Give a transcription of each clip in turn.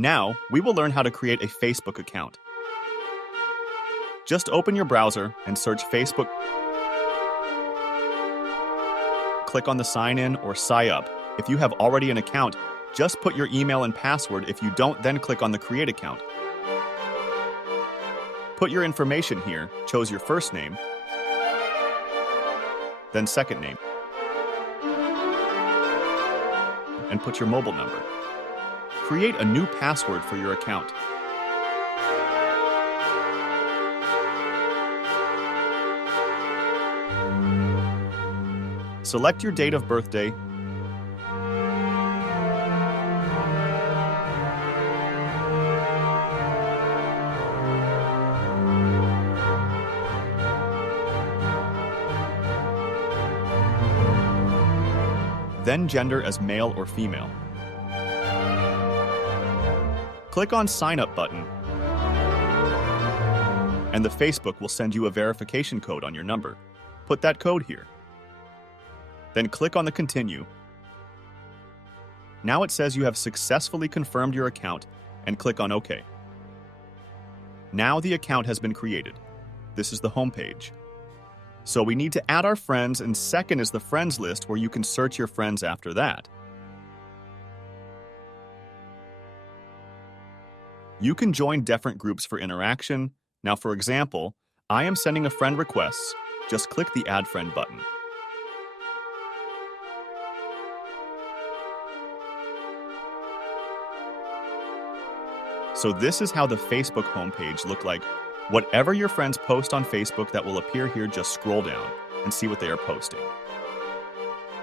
Now, we will learn how to create a Facebook account. Just open your browser and search Facebook. Click on the sign in or sign up. If you have already an account, just put your email and password. If you don't, then click on the create account. Put your information here, choose your first name, then second name, and put your mobile number. Create a new password for your account. Select your date of birthday. Then gender as male or female. Click on Sign Up button, and the Facebook will send you a verification code on your number. Put that code here. Then click on the Continue. Now it says you have successfully confirmed your account, and click on OK. Now the account has been created. This is the home page. So we need to add our friends, and second is the friends list where you can search your friends after that. You can join different groups for interaction. Now, for example, I am sending a friend request. Just click the Add Friend button. So this is how the Facebook homepage look like. Whatever your friends post on Facebook, that will appear here. Just scroll down and see what they are posting.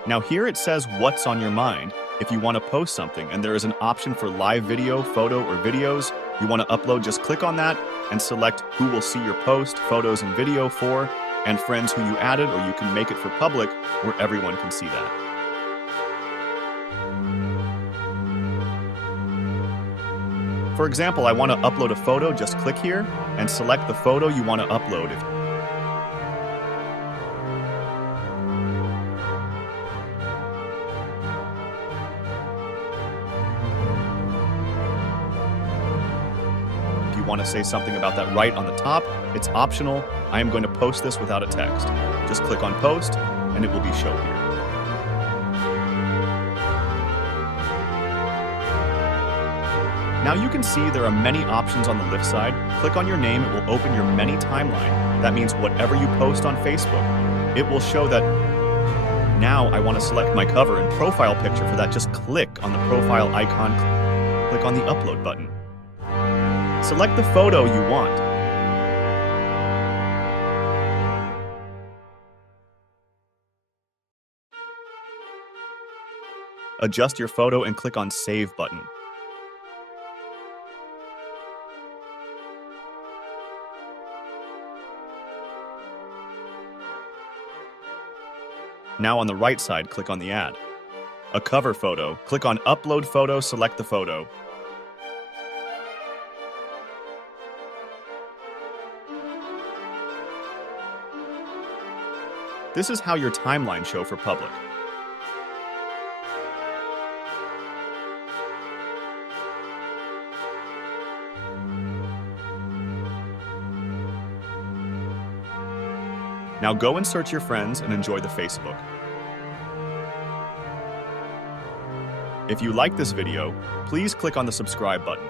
Now here it says what's on your mind. If you want to post something and there is an option for live video, photo, or videos you want to upload, just click on that and select who will see your post, photos, and video for, and friends who you added, or you can make it for public where everyone can see that. For example, I want to upload a photo. Just click here and select the photo you want to upload. If you want to say something about that, right on the top, it's optional. I am going to post this without a text. Just click on Post and it will be shown here. Now you can see there are many options on the left side. Click on your name, it will open your many timeline. That means whatever you post on Facebook, it will show that. Now I want to select my cover and profile picture. For that, just click on the profile icon, click on the upload button. Select the photo you want. Adjust your photo and click on Save button. Now on the right side, click on the ad. A cover photo. Click on Upload Photo, select the photo. This is how your timeline show for public. Now go and search your friends and enjoy the Facebook. If you like this video, please click on the subscribe button.